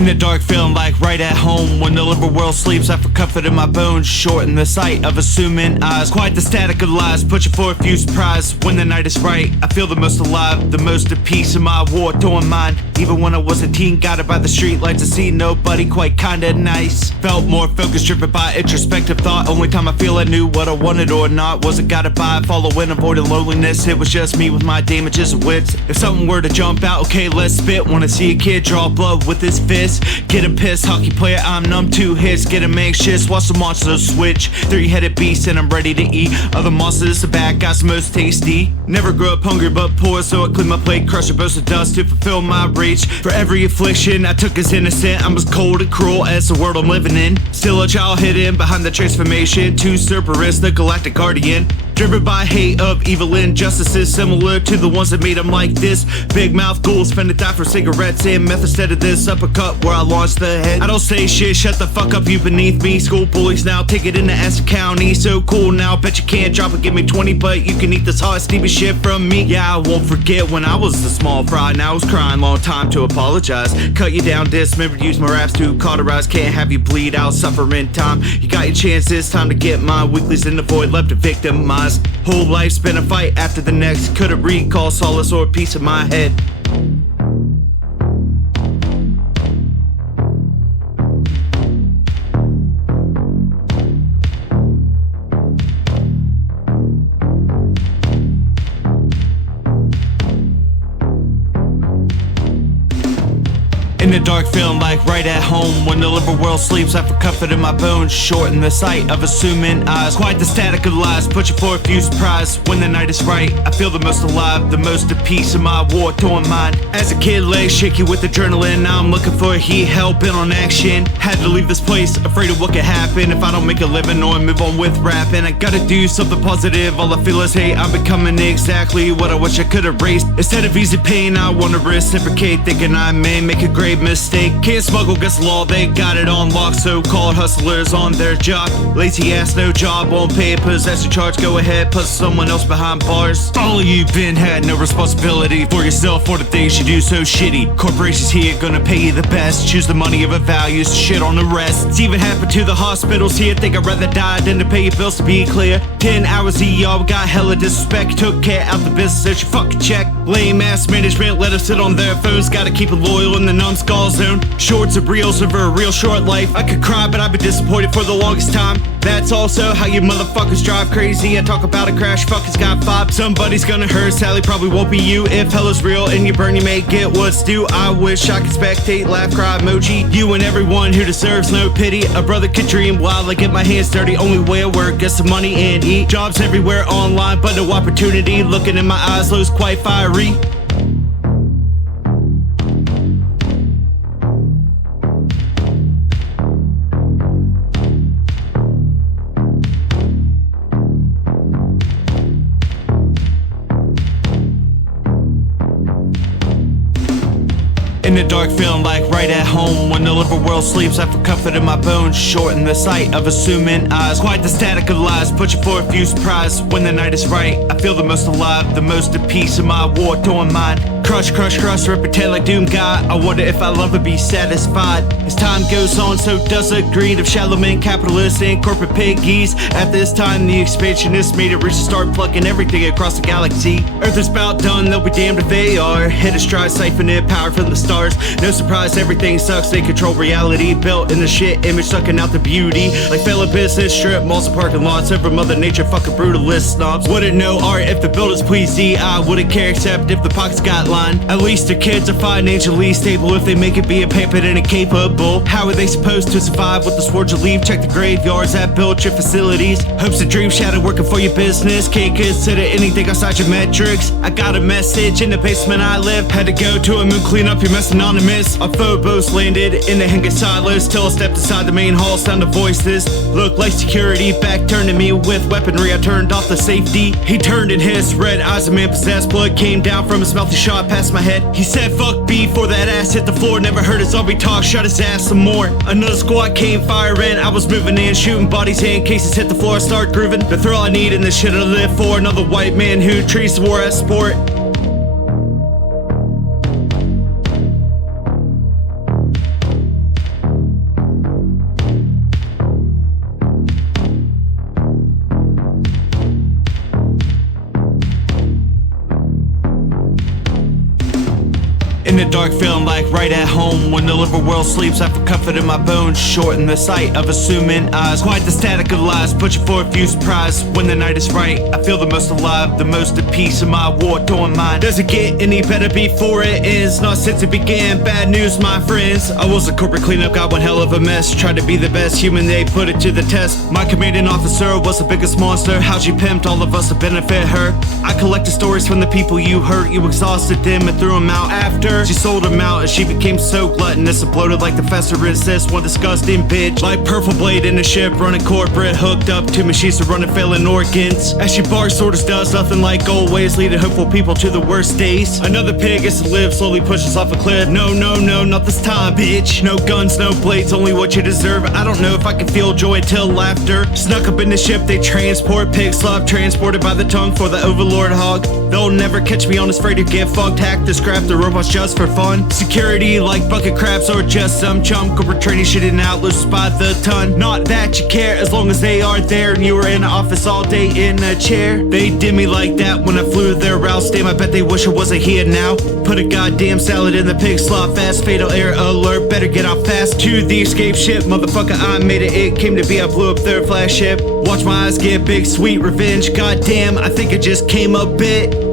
In the dark, feeling like right at home. When the liberal world sleeps, I feel comfort in my bones. Short in the sight of assuming eyes. Quite the static of lies, pushing for a few surprise. When the night is right, I feel the most alive, the most at peace in my war-torn mind. Even when I was a teen, guided by the street lights, to see nobody quite kinda nice. Felt more focused, driven by introspective thought. Only time I feel I knew what I wanted or not. Wasn't guided by following, avoiding loneliness. It was just me with my damages and wits. If something were to jump out, okay, let's spit. Wanna see a kid draw blood with his fist. Getting pissed, hockey player, I'm numb to hits. Getting anxious, watch the monsters switch. Three-headed beast and I'm ready to eat. Other monsters, the bad guys, the most tasty. Never grew up hungry but poor, so I clean my plate, crush a burst of dust to fulfill my reach. For every affliction I took as innocent, I'm as cold and cruel as the world I'm living in. Still a child hidden behind the transformation to Cerberus, the galactic guardian. Driven by hate of evil injustices similar to the ones that made them like this. Big mouth ghouls finna die for cigarettes and meth instead of this uppercut where I launched the head. I don't say shit, shut the fuck up, you beneath me. School bullies now, take it into Essex County. So cool now, bet you can't drop it, give me 20, but you can eat this hot steamy shit from me. Yeah, I won't forget when I was the small fry, now I was crying, long time to apologize. Cut you down, dismembered, use my raps to cauterize. Can't have you bleed out, suffer in time. You got your chances, time to get mine. Weeklies in the void, left to victimize. Whole life's been a fight after the next. Couldn't recall solace or peace in my head. In the dark, feeling like right at home. When the liberal world sleeps, I feel comfort in my bones. Short in the sight of assuming eyes. Quite the static of lies, pushing for a few surprise. When the night is right, I feel the most alive, the most at peace in my war-torn mind. As a kid, legs shaky with adrenaline. Now I'm looking for heat, hell bent on action. Had to leave this place, afraid of what could happen if I don't make a living or move on with rapping. I gotta do something positive, all I feel is hate. I'm becoming exactly what I wish I could erase. Instead of easy pain, I wanna reciprocate, thinking I may make a grave mistake. Can't smuggle against the law, they got it on lock. So-called hustlers on their job. Lazy ass, no job on papers. That's your charge, go ahead, put someone else behind bars. All you've been had no responsibility for yourself or the things you do so shitty. Corporations here gonna pay you the best. Choose the money over values, shit on the rest. It's even happened to the hospitals here. Think I'd rather die than to pay your bills, to be clear. 10 hours y'all got hella disrespect. Took care out the business, search your fucking check. Lame ass management, let us sit on their phones. Gotta keep it loyal in the numbskull zone. Shorts of reels over a real short life. I could cry, but I've been disappointed for the longest time. That's also how you motherfuckers drive crazy. I talk about a crash, fuckers got five. Somebody's gonna hurt, sadly probably won't be you. If hell is real and you burn, you may get what's due. I wish I could spectate, laugh, cry, emoji. You and everyone who deserves no pity. A brother could dream while I get my hands dirty. Only way I work, get some money and eat. Jobs everywhere online, but no opportunity. Looking in my eyes, those quite fiery. In the dark, feeling like right at home. When the liberal world sleeps, I feel comfort in my bones. Short in the sight of assuming eyes. Quite the static of lies, pushing for a few surprise. When the night is right, I feel the most alive, the most at peace in my war-torn mind. Crush, crush, crush, rip pretend like Doom God. I wonder if I'll ever be satisfied. As time goes on, so does the greed of shallow men, capitalists, and corporate piggies. At this time, the expansionists made it reach to start plucking everything across the galaxy. Earth is about done, they'll be damned if they are. Hit a stride, siphoning power from the stars. No surprise, everything sucks, they control reality. Built in the shit image, sucking out the beauty. Like failing business, strip malls and parking lots. Over Mother Nature, fucking brutalist snobs. Wouldn't know art if the builders please thee. I wouldn't care except if the pockets got lined. At least the kids are financially stable if they make it being pampered and incapable. How are they supposed to survive with the swords you leave? Check the graveyards that built your facilities. Hopes and dreams shattered working for your business. Can't consider anything outside your metrics. I got a message in the basement I live. Had to go to a moon, clean up your mess anonymous. Our phobos landed in the hangar silos till I stepped inside the main hall, sound of voices. Looked like security back turned to me with weaponry. I turned off the safety. He turned and hissed, red eyes of man possessed. Blood came down from his mouth, he shot past my head. He said fuck B before that ass hit the floor. Never heard his zombie talk, shot his ass some more. Another squad came firing, I was moving in, shooting bodies in cases hit the floor. I start grooving, the thrill I need and the shit I live for. Another white man who treats the war as sport. In the dark, feeling like right at home. When the liver world sleeps, I feel comfort in my bones. Shorten the sight of assuming eyes. Quite the static of lies, put you for a few surprise. When the night is right, I feel the most alive, the most at peace in my war-torn mind. Does it get any better before it ends? Not since it began, bad news, my friends. I was a corporate cleanup, got one hell of a mess. Tried to be the best human, they put it to the test. My commanding officer was the biggest monster. How she pimped all of us to benefit her. I collected stories from the people you hurt. You exhausted them and threw them out after. She sold them out and she became so gluttonous and bloated like the fester insist. One disgusting bitch, like purple blade in a ship, running corporate, hooked up to machines to run and failing organs. As she barks, orders does nothing like old ways, leading hopeful people to the worst days. Another pig gets to live, slowly pushes off a cliff. No, no, no, not this time, bitch. No guns, no blades, only what you deserve. I don't know if I can feel joy until laughter. Snuck up in the ship they transport, pig slop transported by the tongue for the overlord hog. They'll never catch me on this freighter, get fucked, hack the scrap the robots just for fun. Security like bucket crabs or just some chump. Corporate training shitting out loose by the ton. Not that you care as long as they are there and you were in the office all day in a chair. They did me like that when I flew their routes. Damn, I bet they wish I wasn't here now. Put a goddamn salad in the pig slot fast. Fatal air alert, better get out fast to the escape ship. Motherfucker, I made it, it came to be, I blew up their flagship. Watch my eyes get big, sweet revenge. Goddamn, I think it just came a bit